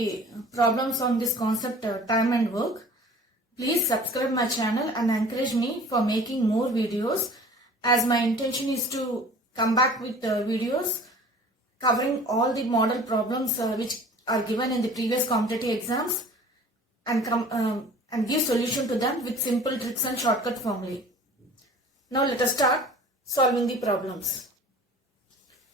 the problems on this concept time and work. Please subscribe my channel and encourage me for making more videos, as my intention is to come back with videos covering all the model problems which are given in the previous competitive exams and give solution to them with simple tricks and shortcut formulae. Now let us start solving the problems.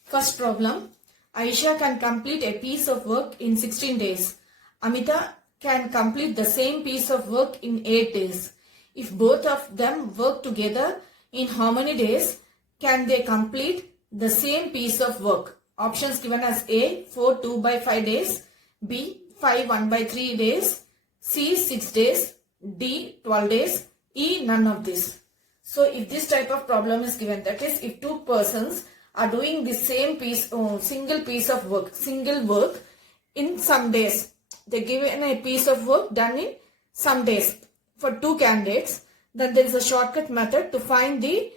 First problem. Aisha can complete a piece of work in 16 days. Amita can complete the same piece of work in 8 days. If both of them work together, in how many days can they complete the same piece of work? Options given as A, 4 2 by 5 days, B, 5 1 by 3 days, C, 6 days, D, 12 days, E, none of this. So if this type of problem is given, that is if two persons are doing the same single piece of work, single work in some days. They given a piece of work done in some days for two candidates. Then there is a shortcut method to find the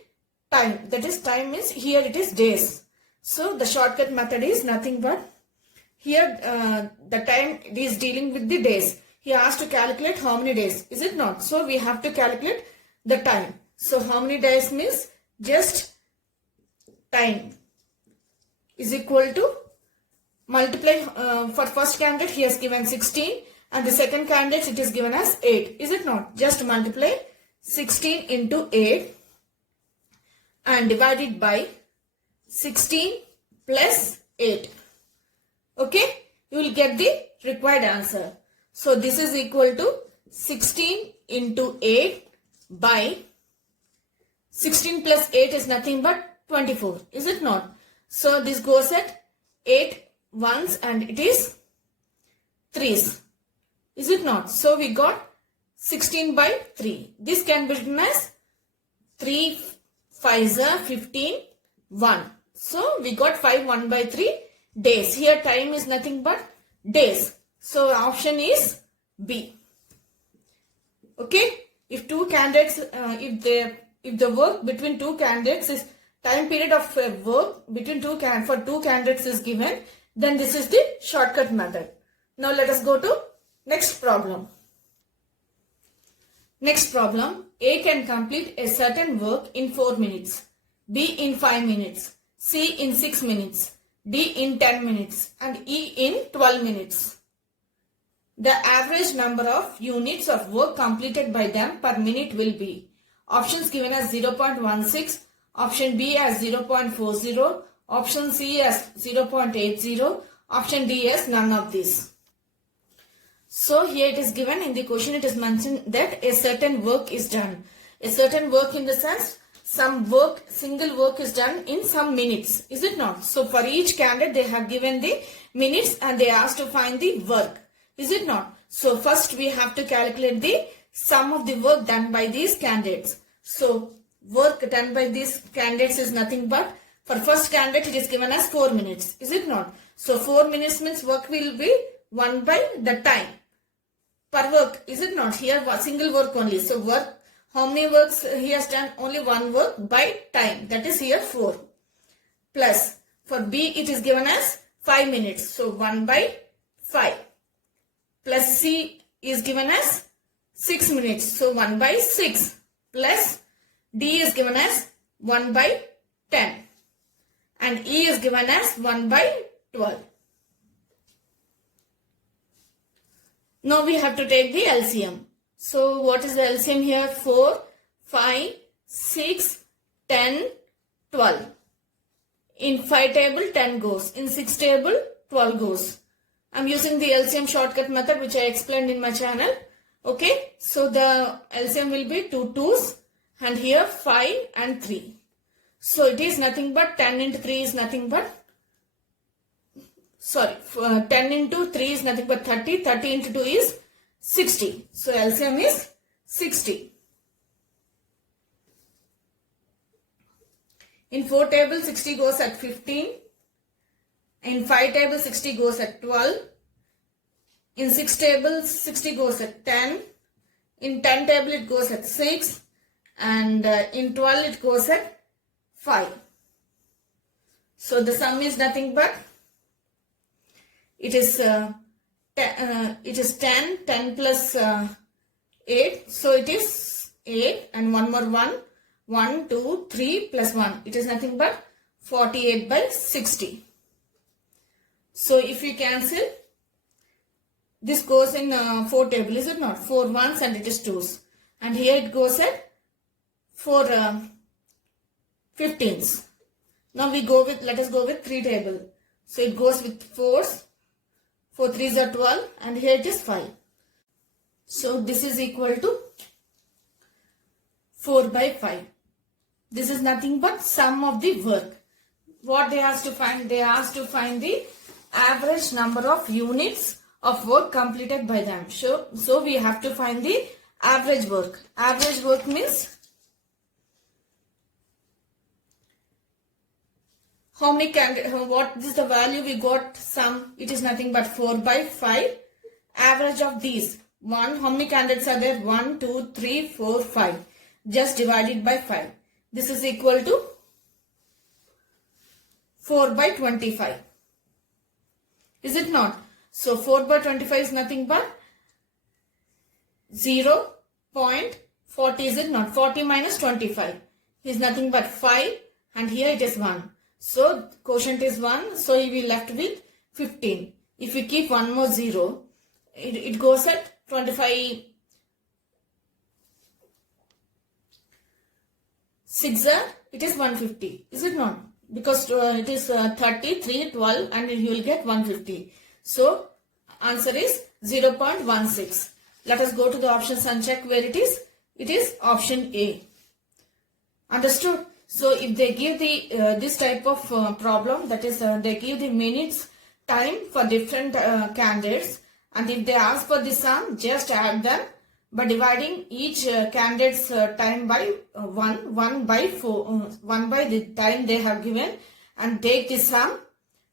time. That is, time is here, it is days. So the shortcut method is nothing but here the time is dealing with the days. He asked to calculate how many days, is it not? So we have to calculate the time. So how many days means just time is equal to multiply for first candidate he has given 16 and the second candidate it is given as 8, is it not? Just multiply 16 into 8 and divide it by 16 plus 8. Okay, you will get the required answer. So this is equal to 16 into 8 by 16 plus 8 is nothing but 24, is it not? So this goes at 8 ones and it is 3's, is it not? So we got 16 by 3. This can be written as 3 5's are 15 1. So we got 5 1 by 3 days. Here time is nothing but days. So option is B. Okay. If two candidates, if the work between two candidates is time period of work between two candidates is given, then this is the shortcut method. Now let us go to next problem. Next problem. A can complete a certain work in 4 minutes, B in 5 minutes, C in 6 minutes, D in 10 minutes and E in 12 minutes. The average number of units of work completed by them per minute will be. Options given as 0.16, option B as 0.40, option C as 0.80, option D as none of these. So here it is given in the question, it is mentioned that a certain work is done. A certain work in the sense some work, single work is done in some minutes, is it not? So for each candidate they have given the minutes and they asked to find the work, is it not? So first we have to calculate the sum of the work done by these candidates. So work done by these candidates is nothing but, for first candidate it is given as 4 minutes, is it not? So 4 minutes means work will be 1 by the time per work, is it not? Here single work only. So work, how many works he has done? Only one work by time, that is here 4. Plus for B it is given as 5 minutes. So 1 by 5. Plus C is given as 6 minutes. So 1 by 6. Plus D is given as 1 by 10. And E is given as 1 by 12. Now we have to take the LCM. So what is the LCM here? 4, 5, 6, 10, 12. In 5 table 10 goes. In 6 table 12 goes. I am using the LCM shortcut method which I explained in my channel. Okay. So the LCM will be 2 2's and here 5 and 3. So it is nothing but 10 into 3 is nothing but 10 into 3 is nothing but 30. 30 into 2 is 60. So LCM is 60. In 4 table 60 goes at 15. In 5 table 60 goes at 12. In 6 table 60 goes at 10. In 10 table it goes at 6. And in 12 it goes at 5. So the sum is nothing but, it is it is 10 plus 8. So it is 8 and one more 1. 1, 2, 3 plus 1. It is nothing but 48 by 60. So if we cancel, this goes in 4 table, is it not? 4 ones and it is 2s. And here it goes at 4 15s. Now let us go with 3 table. So it goes with 4s. 4 3s are 12 and here it is 5. So this is equal to 4 by 5. This is nothing but sum of the work. What they asked to find? They asked to find the average number of units of work completed by them. So we have to find the average work. Average work means how many what is the value we got? Sum. It is nothing but 4 by 5. Average of these. How many candidates are there? 1, 2, 3, 4, 5. Just divided by 5. This is equal to 4 by 25. Is it not? So 4 by 25 is nothing but 0.40. Is it not? 40 minus 25 is nothing but 5 and here it is 1. So quotient is 1. So we will be left with 15. If we keep one more 0, it goes at 25. 6 it is 150. Is it not? Because it is 33, 12 and you will get 150. So answer is 0.16. Let us go to the options and check where it is. It is option A. Understood? So if they give the this type of problem, that is they give the minutes time for different candidates, and if they ask for the sum, just add them by dividing each candidate's time by 1 by the time they have given, and take the sum.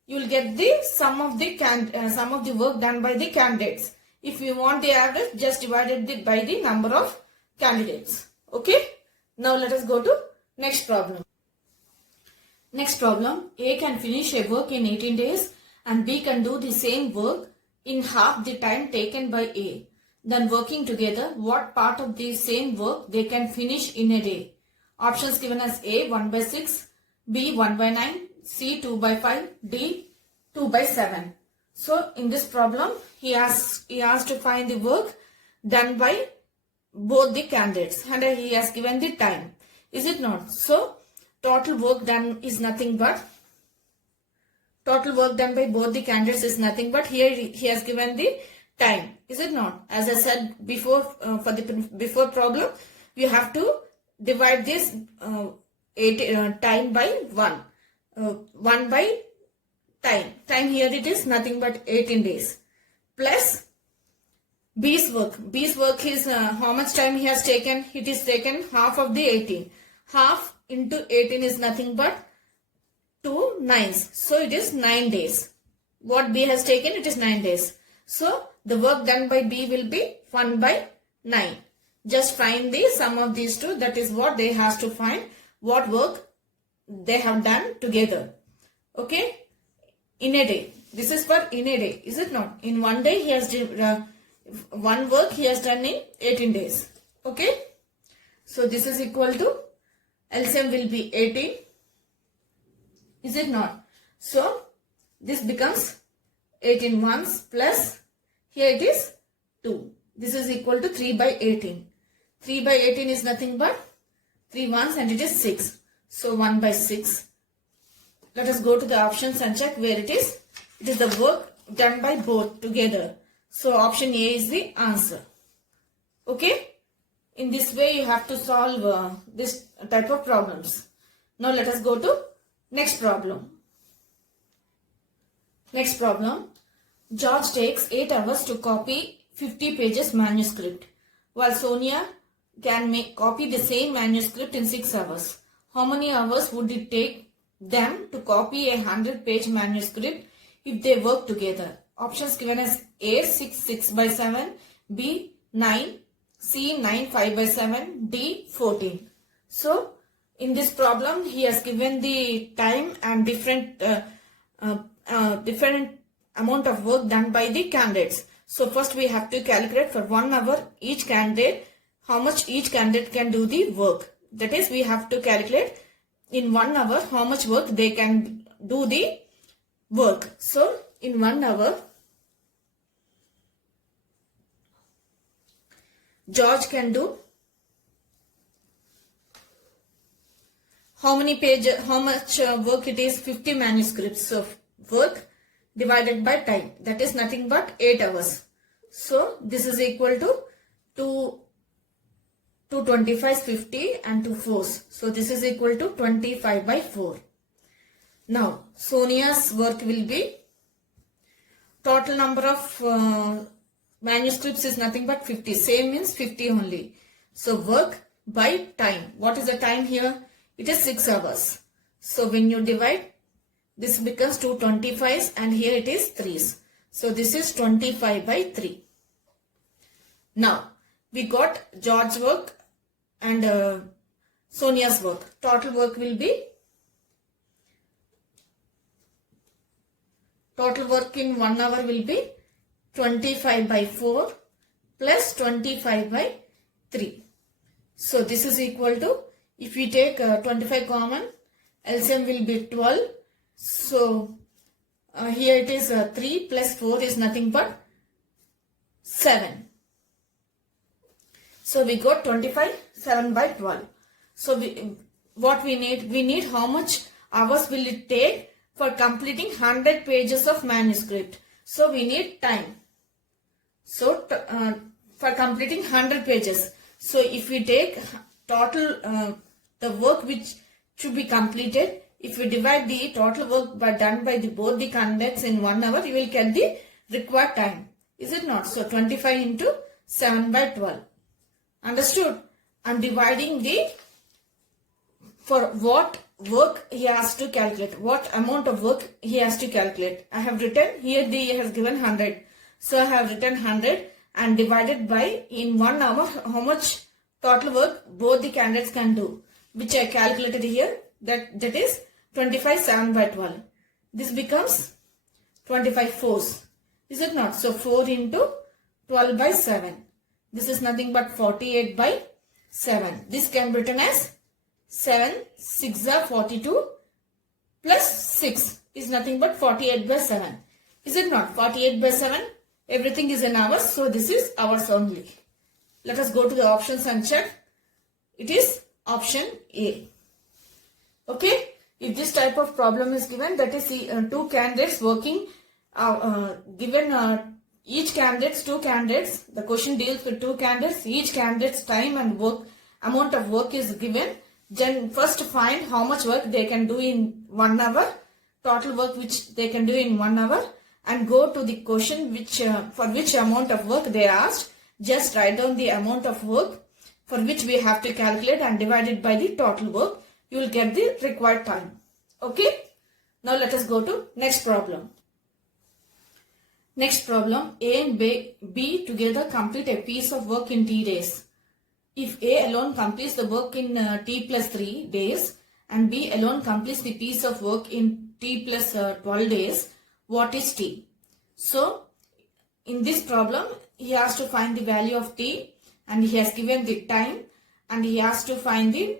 You will get the sum of the work done by the candidates. If you want the average, just divide it by the number of candidates. Okay. Now let us go to next problem. Next problem. A can finish a work in 18 days and B can do the same work in half the time taken by A. Then working together, what part of the same work they can finish in a day? Options given as A 1 by 6, B 1 by 9, C 2 by 5, D 2 by 7. So in this problem, he asked to find the work done by both the candidates and he has given the time. Is it not? So total work done is nothing but total work done by both the candidates is nothing but here he has given the time. Is it not? As I said before, for the before problem, you have to divide this time by 1. 1 by time. Time here it is nothing but 18 days. Plus B's work. B's work is how much time he has taken? It is taken half of the 18. Half into 18 is nothing but 2 9s. So it is 9 days. What B has taken? It is 9 days. So the work done by B will be 1 by 9. Just find the sum of these two. That is what they have to find. What work they have done together. Okay. In a day. This is for in a day. Is it not? In one day he has one work he has done in 18 days. Okay. So this is equal to LCM will be 18. Is it not? So this becomes 18 ones plus here it is 2. This is equal to 3 by 18. 3 by 18 is nothing but 3 ones and it is 6. So 1 by 6. Let us go to the options and check where it is. It is the work done by both together. So option A is the answer. Okay. In this way you have to solve this type of problems. Now let us go to next problem. Next problem. George takes 8 hours to copy 50 pages manuscript, while Sonia can copy the same manuscript in 6 hours. How many hours would it take them to copy a 100-page manuscript if they work together? Options given as A 6 by 7, B 9, C 9 5 by 7, D 14. So in this problem he has given the time and different amount of work done by the candidates. So first we have to calculate for 1 hour each candidate, how much each candidate can do the work. That is, we have to calculate in 1 hour how much work they can do the work. So in 1 hour, George can do how much work it is? 50 manuscripts of work divided by time. That is nothing but 8 hours. So this is equal to 2 25 50 and 2 4s. So this is equal to 25 by 4. Now Sonia's work will be, total number of manuscripts is nothing but 50. Same means 50 only. So work by time. What is the time here? It is 6 hours. So when you divide, this becomes 2 25s and here it is 3s. So this is 25 by 3. Now we got George's work and Sonia's work. Total work will be, total work in 1 hour will be 25 by 4 plus 25 by 3. So this is equal to, if we take 25 common, LCM will be 12. So here it is 3 plus 4 is nothing but 7. So we got 25, 7 by 12. So what we need how much hours will it take for completing 100 pages of manuscript. So we need time. So for completing 100 pages. So if we take total the work which should be completed, if we divide the total work done by both the candidates in 1 hour, you will get the required time. Is it not? So 25 into 7 by 12. Understood? I'm dividing for what work he has to calculate, what amount of work he has to calculate. I have written here, he has given 100. So I have written 100 and divided by in 1 hour how much total work both the candidates can do, which I calculated here. That is 25 7 by 12. This becomes 25 4s. Is it not? So 4 into 12 by 7. This is nothing but 48 by 7. This can be written as 7 6 are 42 plus 6 is nothing but 48 by 7. Is it not? 48 by 7. Everything is in hours. So this is hours only. Let us go to the options and check. It is option A. Okay. If this type of problem is given, that is two candidates working, given each candidates, two candidates, the question deals with two candidates, each candidate's time and work, amount of work is given. Then first find how much work they can do in 1 hour, total work which they can do in 1 hour, and go to the question which for which amount of work they asked. Just write down the amount of work for which we have to calculate and divide it by the total work. You will get the required time. Okay. Now let us go to next problem. Next problem, A and B together complete a piece of work in T days. If A alone completes the work in T plus 3 days and B alone completes the piece of work in T plus 12 days, what is T? So in this problem, he has to find the value of T and he has given the time and he has to find the,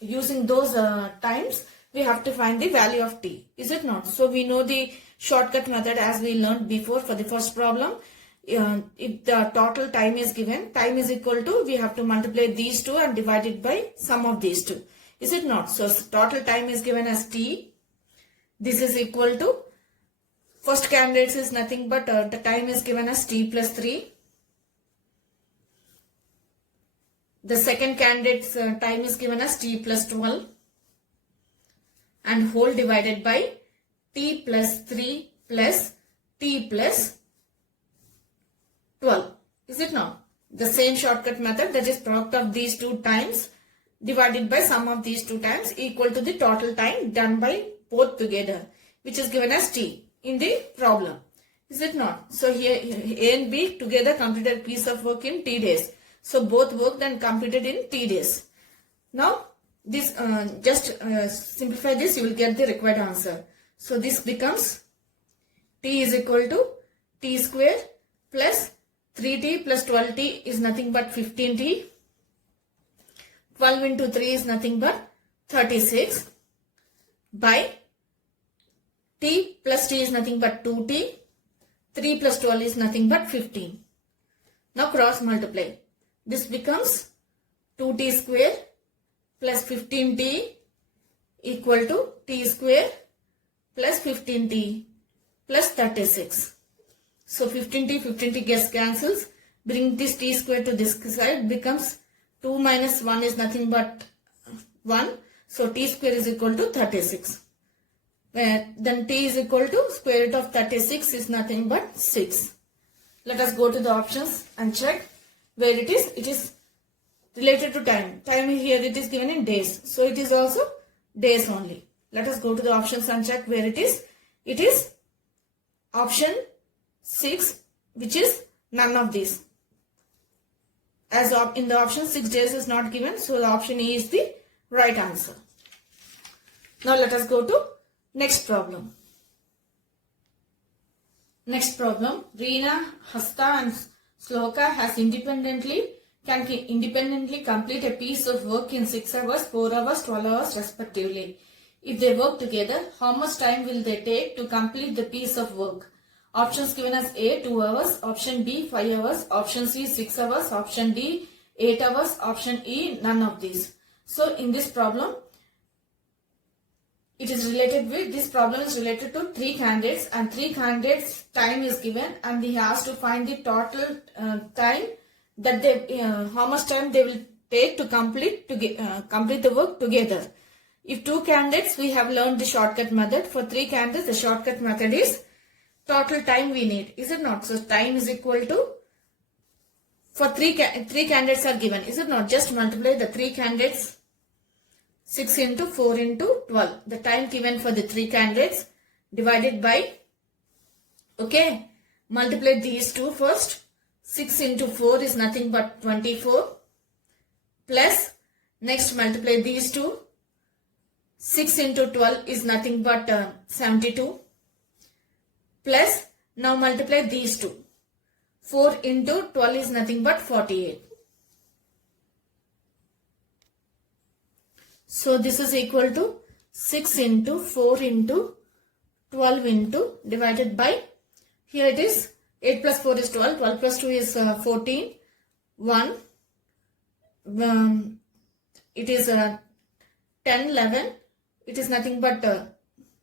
using those times, we have to find the value of T. Is it not? So we know the shortcut method as we learned before for the first problem. If the total time is given, time is equal to, we have to multiply these two and divide it by sum of these two. Is it not? So total time is given as T. This is equal to, first candidates is nothing but the time is given as T plus 3. The second candidate's time is given as T plus 12 and whole divided by T plus 3 plus T plus 12. Is it not? The same shortcut method, that is product of these two times divided by sum of these two times equal to the total time done by both together, which is given as T in the problem. Is it not? So here A and B together completed a piece of work in T days. So both worked and completed in T days. Now this just simplify this, you will get the required answer. So this becomes T is equal to T square plus 3t plus 12t is nothing but 15t. 12 into 3 is nothing but 36 by t plus t is nothing but 2t. 3 plus 12 is nothing but 15. Now cross multiply. This becomes 2t square plus 15t equal to t square plus 15t plus 36. So 15t gets cancels. Bring this t square to this side, becomes 2 minus 1 is nothing but 1. So t square is equal to 36. Then t is equal to square root of 36 is nothing but 6. Let us go to the options and check where it is. It is related to time. Time here it is given in days. So it is also days only. Let us go to the options and check where it is. It is option 6, which is none of these. As in the option 6 days is not given, so the option E is the right answer. Now let us go to next problem. Next problem. Reena, Hasta and Sloka can independently complete a piece of work in 6 hours, 4 hours, 12 hours respectively. If they work together, how much time will they take to complete the piece of work? Options given as A 2 hours, option B 5 hours, option C 6 hours, option D 8 hours, option E none of these. So in this problem, this problem is related to 3 candidates and 3 candidates time is given and he has to find the total time that how much time they will take to complete the work together. If 2 candidates, we have learned the shortcut method. For 3 candidates, the shortcut method is total time we need. Is it not? So time is equal to, for 3 candidates are given. Is it not? Just multiply the 3 candidates. 6 into 4 into 12. The time given for the 3 candidates divided by, okay, multiply these two first. 6 into 4 is nothing but 24. Plus, next multiply these two. 6 into 12 is nothing but 72. Plus, now multiply these two. 4 into 12 is nothing but 48. So this is equal to 6 into 4 into 12 into divided by, here it is 8 plus 4 is 12, 12 plus 2 is 14, 1, it is 10, 11, it is nothing but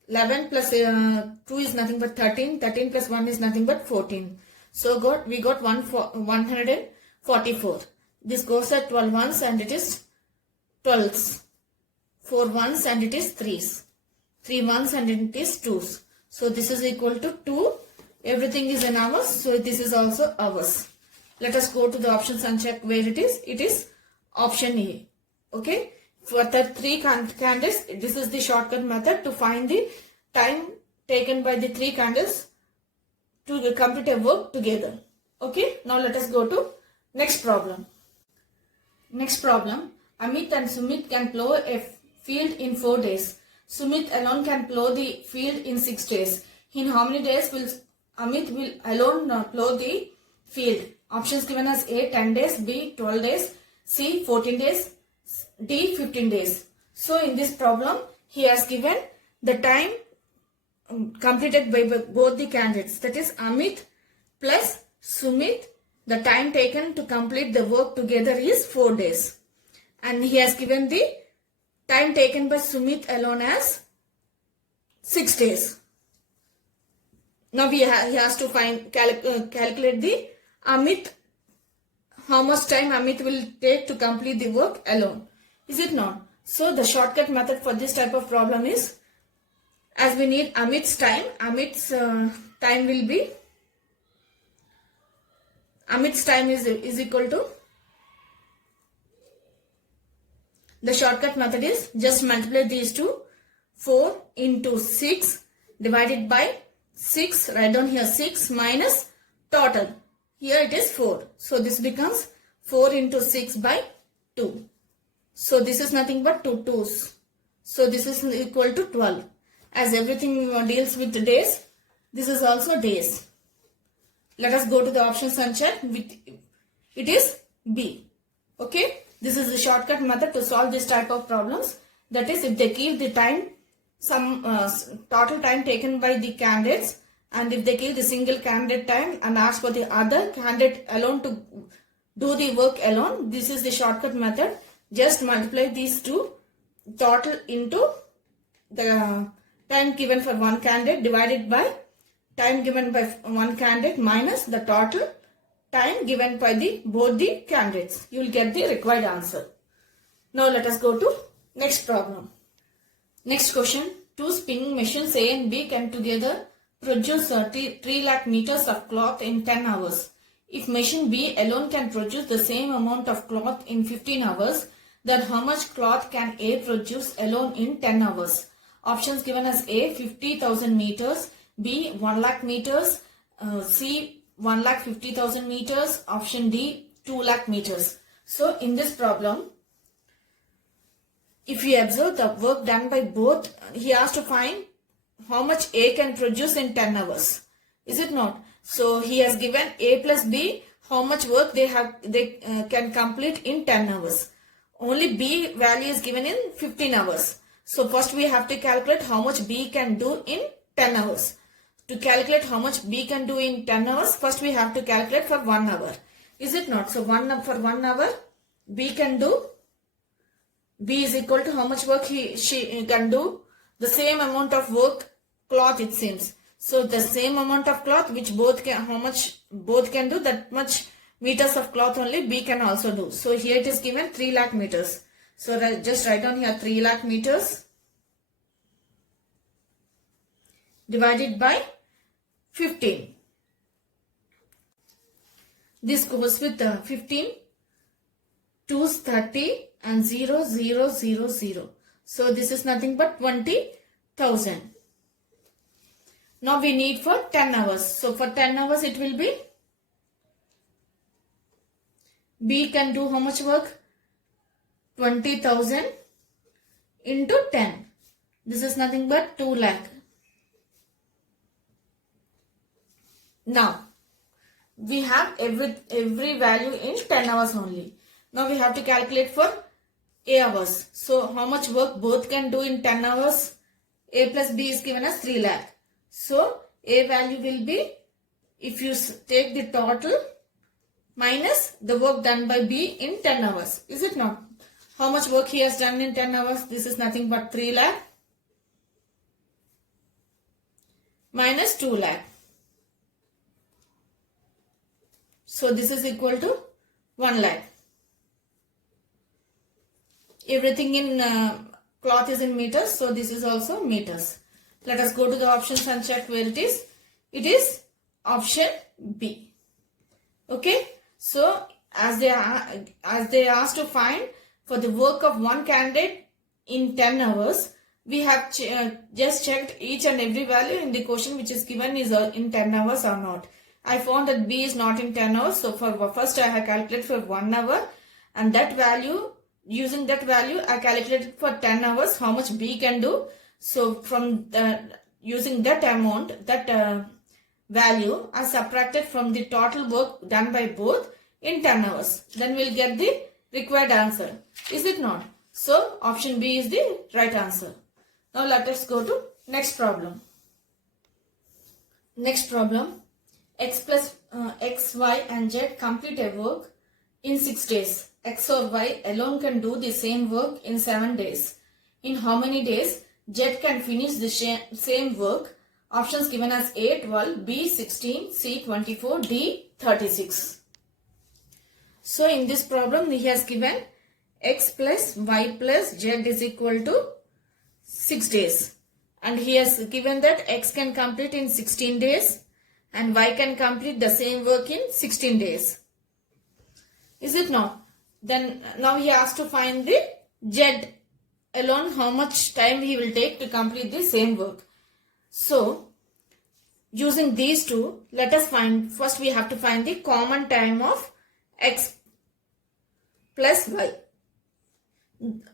11 plus 2 is nothing but 13, 13 plus 1 is nothing but 14. So we got 144. This goes at 12 ones and it is 12s. 4 ones and it is 3s. 3 ones and it is 2s. So this is equal to 2. Everything is in hours. So this is also hours. Let us go to the options and check where it is. It is option A. Okay. For the 3 candidates, this is the shortcut method to find the time taken by the 3 candidates to complete a work together. Okay. Now let us go to next problem. Next problem. Amit and Sumit can plow a field in 4 days. Sumit alone can plow the field in 6 days. In how many days will Amit alone plow the field? Options given as A 10 days, B 12 days, C 14 days, D 15 days. So in this problem, he has given the time completed by both the candidates. That is Amit plus Sumit. The time taken to complete the work together is 4 days. And he has given the time taken by Sumit alone as 6 days. Now he has to calculate the Amit, how much time Amit will take to complete the work alone. Is it not? So the shortcut method for this type of problem is, as we need Amit's time will be, Amit's time is equal to, the shortcut method is just multiply these two. 4 into 6 divided by 6, write down here 6 minus total. Here it is 4. So this becomes 4 into 6 by 2. So this is nothing but 2 2s. So this is equal to 12. As everything deals with days, this is also days. Let us go to the options and check. It is B. Okay. This is the shortcut method to solve this type of problems. That is, if they give the time, some total time taken by the candidates, and if they give the single candidate time and ask for the other candidate alone to do the work alone, this is the shortcut method. Just multiply these two total into the time given for one candidate divided by time given by one candidate minus the total time given by both the candidates. You will get the required answer. Now let us go to next problem. Next question. Two spinning machines A and B can together produce 3 lakh meters of cloth in 10 hours. If machine B alone can produce the same amount of cloth in 15 hours, then how much cloth can A produce alone in 10 hours? Options given as A 50,000 meters, B 1 lakh meters, C 1 lakh 50,000 meters, option D 2 lakh meters. So in this problem, if you observe the work done by both, he has to find how much A can produce in 10 hours. Is it not? So he has given A plus B how much work they can complete in 10 hours. Only B value is given in 15 hours. So first we have to calculate how much B can do in 10 hours. To calculate how much B can do in 10 hours, first we have to calculate for 1 hour. Is it not? So for 1 hour, B is equal to how much work she can do. The same amount of work, cloth it seems. So the same amount of cloth which how much both can do, that much meters of cloth only B can also do. So here it is given 3 lakh meters. So just write down here 3 lakh meters divided by 15. This goes with 15, 2's 30 and 0, 0, 0, 0. So this is nothing but 20,000. Now we need for 10 hours. So for 10 hours it will be, B can do how much work? 20,000 into 10. This is nothing but 2 lakh. Now we have every value in 10 hours only. Now we have to calculate for A hours. So how much work both can do in 10 hours? A plus B is given as 3 lakh. So A value will be, if you take the total minus the work done by B in 10 hours. Is it not? How much work he has done in 10 hours? This is nothing but 3 lakh minus 2 lakh. So this is equal to 1 lakh. Everything in cloth is in meters. So this is also meters. Let us go to the options and check where it is. It is option B. Okay. So as they asked to find for the work of one candidate in 10 hours, we have just checked each and every value in the question which is given is in 10 hours or not. I found that B is not in 10 hours. So for first I have calculated for 1 hour, and that value, using that value I calculated for 10 hours how much B can do. So from using that amount, that value I subtracted from the total work done by both in 10 hours. Then we'll get the required answer. Is it not? So option B is the right answer. Now let us go to next problem. Next problem. X, Y and Z complete a work in 6 days. X or Y alone can do the same work in 7 days. In how many days Z can finish the same work? Options given as A 12, B 16, C 24, D 36. So in this problem he has given X plus Y plus Z is equal to 6 days. And he has given that X can complete in 16 days and Y can complete the same work in 16 days. Is it not? Then now he has to find the Z alone, how much time he will take to complete the same work. So using these two, let us find, first we have to find the common time of X plus Y.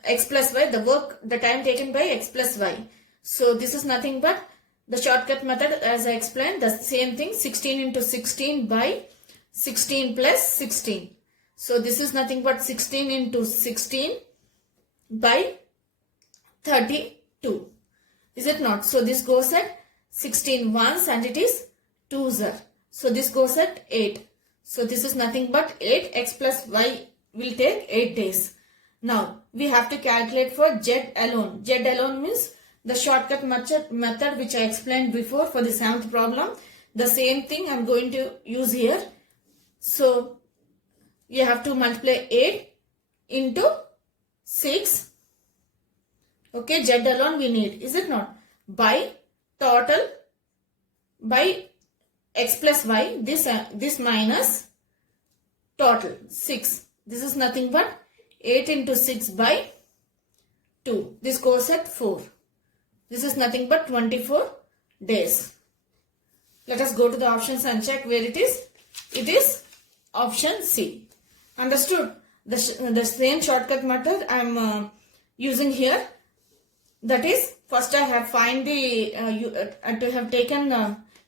X plus Y, the time taken by X plus Y. So this is nothing but The shortcut method, as I explained, the same thing, 16 into 16 by 16 plus 16. So this is nothing but 16 into 16 by 32. Is it not? So this goes at 16 once and it is 2s. So this goes at 8. So this is nothing but 8. X plus y will take 8 days. Now we have to calculate for Z alone. Z alone means the shortcut method which I explained before for the 7th problem. The same thing I am going to use here. So you have to multiply 8 into 6. Okay, Z alone we need, is it not? By total by x plus y, this minus total 6. This is nothing but 8 into 6 by 2. This goes at 4. This is nothing but 24 days. Let us go to the options and check where it is. It is option C. Understood? The same shortcut method I am using here. That is, first I have find the to have taken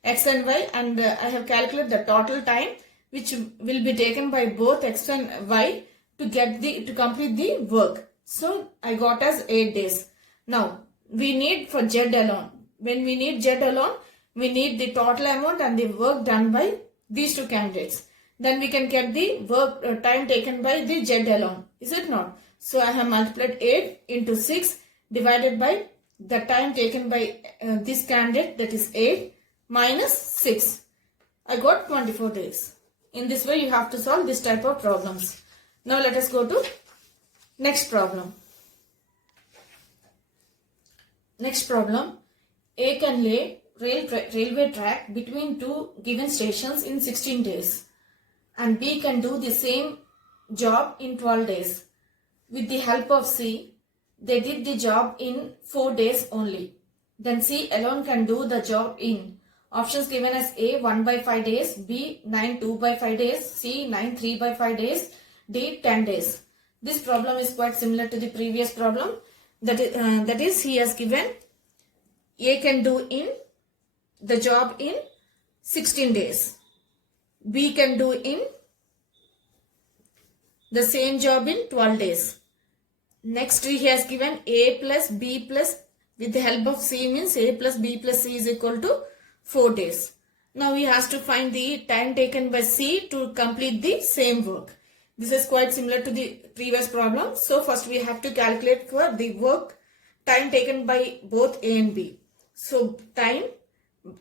x and y, and I have calculated the total time which will be taken by both x and y to complete the work. So I got as 8 days. Now we need for Z alone. When we need Z alone, we need the total amount and the work done by these two candidates. Then we can get the work time taken by the Z alone. Is it not? So I have multiplied 8 into 6 divided by the time taken by this candidate, that is 8 minus 6. I got 24 days. In this way you have to solve this type of problems. Now let us go to next problem. Next problem. A can lay railway track between two given stations in 16 days and B can do the same job in 12 days. With the help of C, they did the job in 4 days only. Then C alone can do the job in options given as A 1 by 5 days, B 9 2 by 5 days, C 9 3 by 5 days, D 10 days. This problem is quite similar to the previous problem. That is he has given A can do in the job in 16 days. B can do in the same job in 12 days. Next he has given A plus B plus, with the help of C means A plus B plus C is equal to 4 days. Now he has to find the time taken by C to complete the same work. This is quite similar to the previous problem. So first we have to calculate for the work time taken by both A and B. So time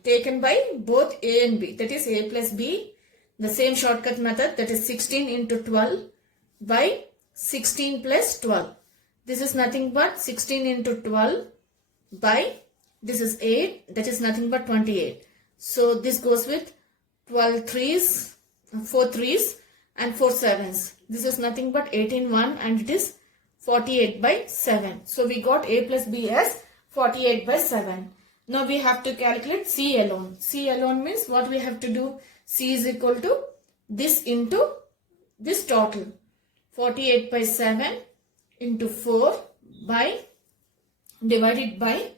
taken by both A and B, that is A plus B, the same shortcut method, that is 16 into 12 by 16 plus 12. This is nothing but 16 into 12 by, this is 8, that is nothing but 28. So this goes with 12 threes, 4 threes and 4 sevens. This is nothing but 18 1 and it is 48 by 7. So we got A plus B as 48 by 7. Now we have to calculate C alone. C alone means what we have to do? C is equal to this into this total. 48 by 7 into 4 by divided by,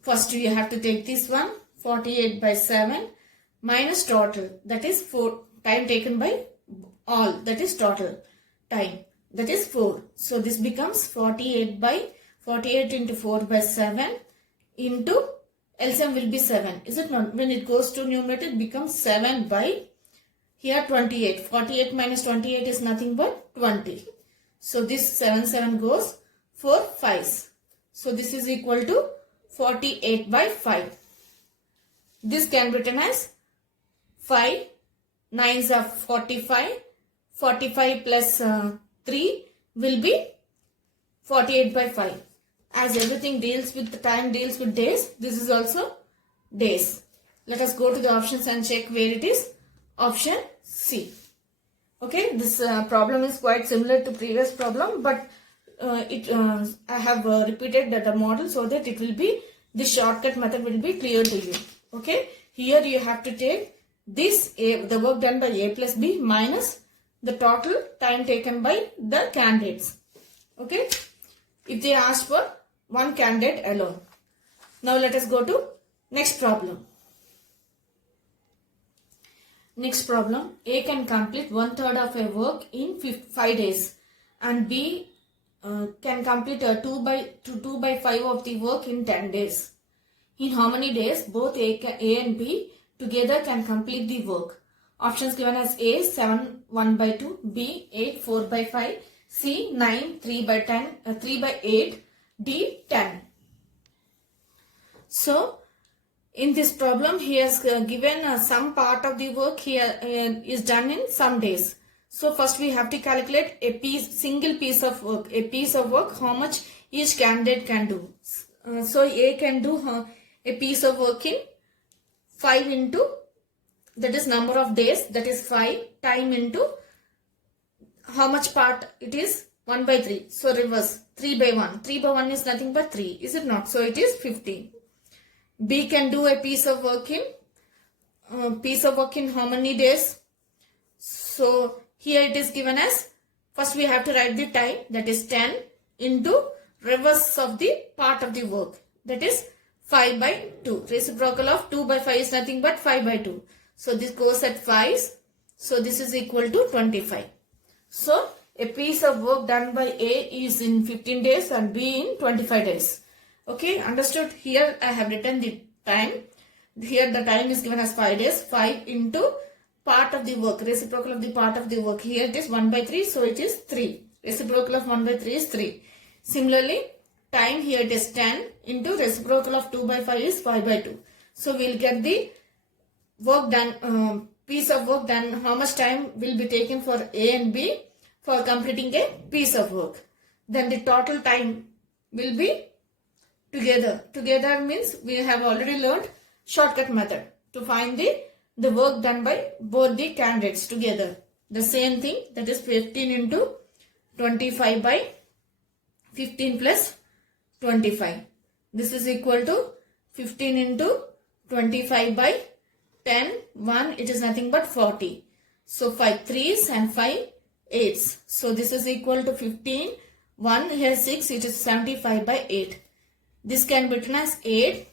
first you have to take this one, 48 by 7 minus total, that is 4, time taken by all, that is total time, that is 4. So this becomes 48 into 4 by 7 into LCM will be 7. Is it not? When it goes to numerator it becomes 7 by here 28. 48 minus 28 is nothing but 20. So this 7 goes 4 5s. So this is equal to 48 by 5. This can be written as 5 9s are 45. 45 plus 3 will be 48 by 5. As everything deals with the time, deals with days, this is also days. Let us go to the options and check where it is. Option C. Okay, this problem is quite similar to previous problem, but I have repeated the model so that it will be, the shortcut method will be clear to you. Okay, here you have to take this the work done by A plus B minus the total time taken by the candidates. Okay, if they ask for one candidate alone. Now let us go to Next problem. Next problem. A can complete 1/3 of a work in 5 days and B can complete 2 by 5 of the work in 10 days. In how many days both A and B together can complete the work? Options given as A 7 1 by 2, B 8 4 by 5, C 9 3 by 10 3 by 8, D 10. So in this problem he has given some part of the work here is done in some days. So first we have to calculate single piece of work, how much each candidate can do. So A can do a piece of work in 5 into, that is number of days, that is 5, time into how much part it is, 1 by 3. So reverse, 3 by 1. 3 by 1 is nothing but 3, is it not? So it is 15. B can do a piece of work in how many days? So here it is given as, first we have to write the time, that is 10 into reverse of the part of the work, that is 5 by 2. Reciprocal of 2 by 5 is nothing but 5 by 2. So this goes at 5. So this is equal to 25. So a piece of work done by A is in 15 days and B in 25 days. Okay, understood? Here I have written the time. Here the time is given as 5 days. 5 into part of the work, reciprocal of the part of the work. Here it is 1 by 3, so it is 3. Reciprocal of 1 by 3 is 3. Similarly, time here it is 10 into reciprocal of 2 by 5 is 5 by 2. So we will get the work done, piece of work done, how much time will be taken for A and B for completing a piece of work. Then the total time will be together. Together means we have already learned shortcut method to find the work done by both the candidates together. The same thing, that is 15 into 25 by 15 plus 25. This is equal to 15 into 25 by 10, 1, it is nothing but 40. So 5 3s and 5 8s. So this is equal to 15, 1 here 6, it is 75 by 8. This can be written as 8,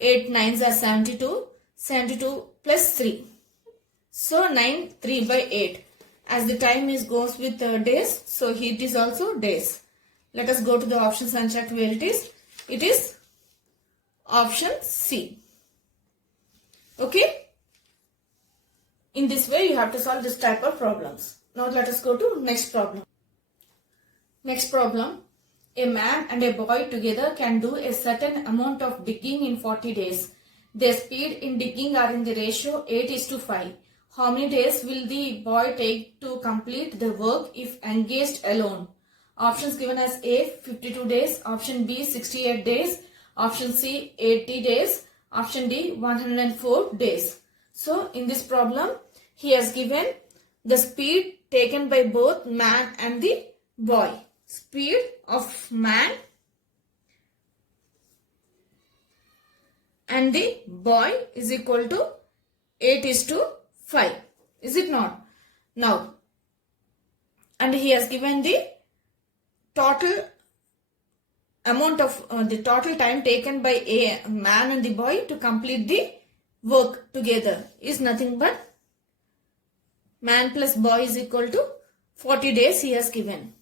8 9s are 72, 72 plus 3. So 9, 3 by 8. As the time goes with days, so it is also days. Let us go to the options and check where it is. It is option C. Okay. In this way you have to solve this type of problems. Now let us go to next problem. Next problem. A man and a boy together can do a certain amount of digging in 40 days. Their speed in digging are in the ratio 8:5. How many days will the boy take to complete the work if engaged alone? Options given as A 52 days, option B 68 days, option C 80 days, option D 104 days. So in this problem he has given the speed taken by both man and the boy. Speed of man and the boy is equal to 8:5. Is it not? Now, and he has given the total amount of the total time taken by a man and the boy to complete the work together is nothing but man plus boy is equal to 40 days he has given.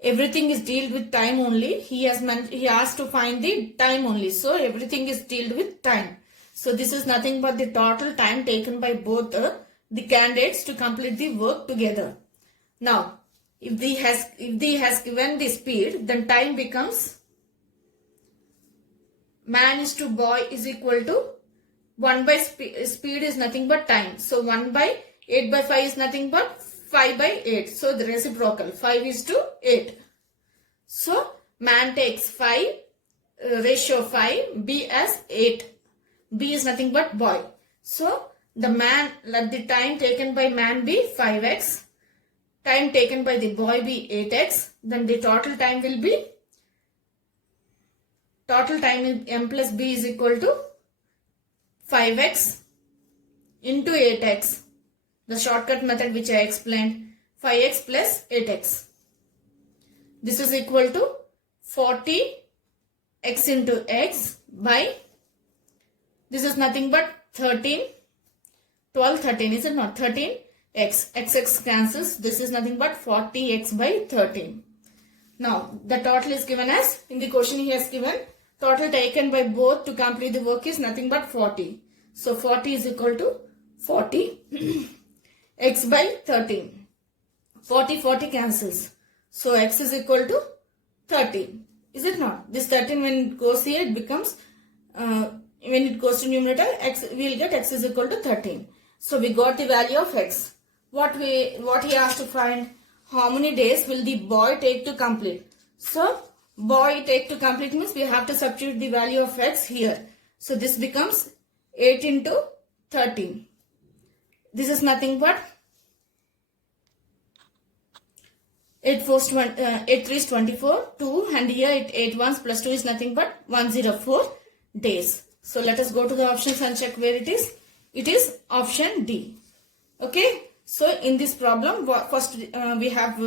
Everything is dealt with time only. He asked to find the time only. So everything is dealt with time. So this is nothing but the total time taken by both the candidates to complete the work together. Now, if he has given the speed, then time becomes man is to boy is equal to 1 by speed is nothing but time. So 1 by 8 by 5 is nothing but 5 by 8. So the reciprocal 5:8. So man takes 5, ratio 5, B as 8. B is nothing but boy. So the man, let the time taken by man be 5x. Time taken by the boy be 8x. Then the total time will be, total time in m plus b is equal to 5x into 8x. The shortcut method which I explained, 5x plus 8x. This is equal to 40 x into x by, this is nothing but 13, 12, 13, is it not? 13 x, x cancels, this is nothing but 40x by 13. Now the total is given as, in the question he has given, total taken by both to complete the work is nothing but 40. So 40 is equal to 40 x by 13. 40 cancels. So x is equal to 13. Is it not? This 13 when it goes here, it becomes, when it goes to numerator, x, we will get x is equal to 13. So we got the value of x. What he asked to find, how many days will the boy take to complete? So boy take to complete means we have to substitute the value of x here. So this becomes 8 into 13. This is nothing but 8 3 is 24, 2, and here 8 ones plus 2 is nothing but 104 days. So let us go to the options and check where it is. It is option D. Okay. So in this problem, first we have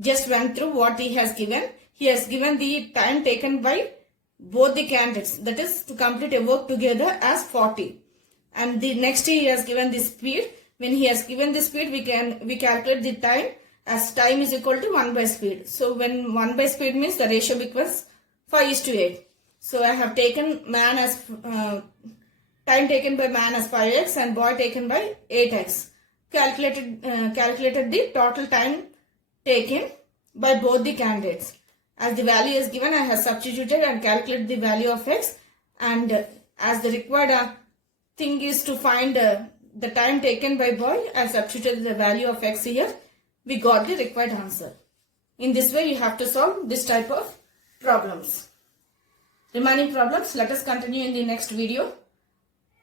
just went through what he has given. He has given the time taken by both the candidates, that is to complete a work together, as 40. And the next he has given the speed. When he has given the speed, we calculate the time as time is equal to 1 by speed. So when 1 by speed means the ratio becomes 5:8. So I have taken man as time taken by man as 5x and boy taken by 8x. Calculated the total time taken by both the candidates. As the value is given, I have substituted and calculated the value of x, and as the required thing is to find the time taken by boy, I substituted the value of x here. We got the required answer. In this way, you have to solve this type of problems. Remaining problems, let us continue in the next video.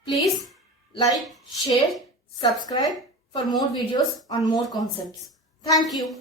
Please like, share, subscribe for more videos on more concepts. Thank you.